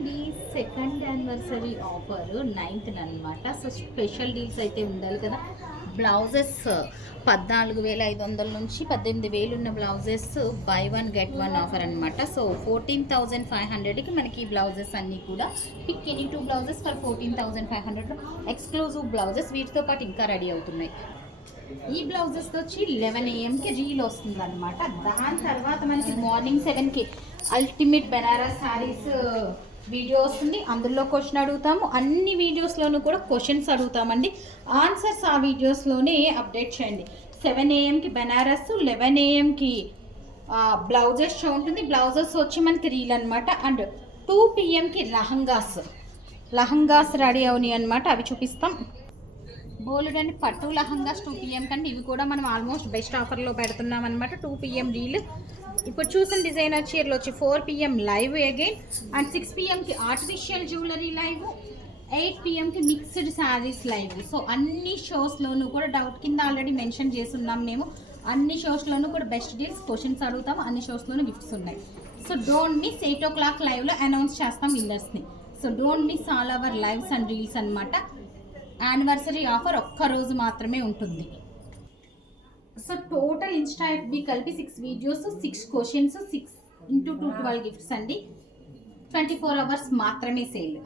అండి second anniversary offer 9th అనమాట. So special deals అయితే ఉండాలి కదా. బ్లౌజెస్ 14,500 నుంచి 18,000 ఉన్న blouses buy one get one offer అనమాట. సో 14,500కి మనకి ఈ బ్లౌజెస్ అన్నీ కూడా pick any 2 blouses for 14,500 exclusive blouses. వీటితో పాటు ఇంకా రెడీ అవుతున్నాయి. ఈ బ్లౌజెస్ వచ్చి 11 AM రీల్ వస్తుంది అనమాట. దాని తర్వాత మనకి మార్నింగ్ 7కి అల్టిమేట్ బెనారస్ శారీస్ వీడియో వస్తుంది. అందులో క్వశ్చన్ అడుగుతాము. అన్ని వీడియోస్లోనూ కూడా క్వశ్చన్స్ అడుగుతామండి. ఆన్సర్స్ ఆ వీడియోస్లోనే అప్డేట్ చేయండి. 7 AM Banaras, 11 AM blouses show ఉంటుంది. బ్లౌజెస్ వచ్చి మనకి రీల్ అనమాట. అండ్ 2 PM లహంగాస్ రెడీ అవునాయి అనమాట. అవి చూపిస్తాం. బోల్డ్ అండ్ పట్టు లహంగాస్ 2 PM కండి. ఇవి కూడా మనం ఆల్మోస్ట్ బెస్ట్ ఆఫర్లో పెడుతున్నాం అనమాట. 2 PM రీల్. ఇప్పుడు చూసిన డిజైనర్ చీరలు వచ్చి 4 PM live again. And 6 PM artificial jewellery live, 8 PM mixed saris live. So అన్ని షోస్లోనూ కూడా డౌట్ కింద ఆల్రెడీ మెన్షన్ చేస్తున్నాం మేము. అన్ని షోస్లోనూ కూడా బెస్ట్ డీల్స్, క్వశ్చన్స్ అడుగుతాము. అన్ని షోస్లోనూ గిఫ్ట్స్ ఉన్నాయి. So don't miss. 8 o'clock లైవ్లో అనౌన్స్ చేస్తాం విన్నర్స్ని. So don't miss all our lives and reels అనమాట. యానివర్సరీ ఆఫర్ ఒక్కరోజు మాత్రమే ఉంటుంది. సో టోటల్ ఇన్స్టా FB కలిపి 6 వీడియోస్, 6 క్వశ్చన్స్, 6 × 2 12 గిఫ్ట్స్ అండి. 24 hours మాత్రమే సేల్.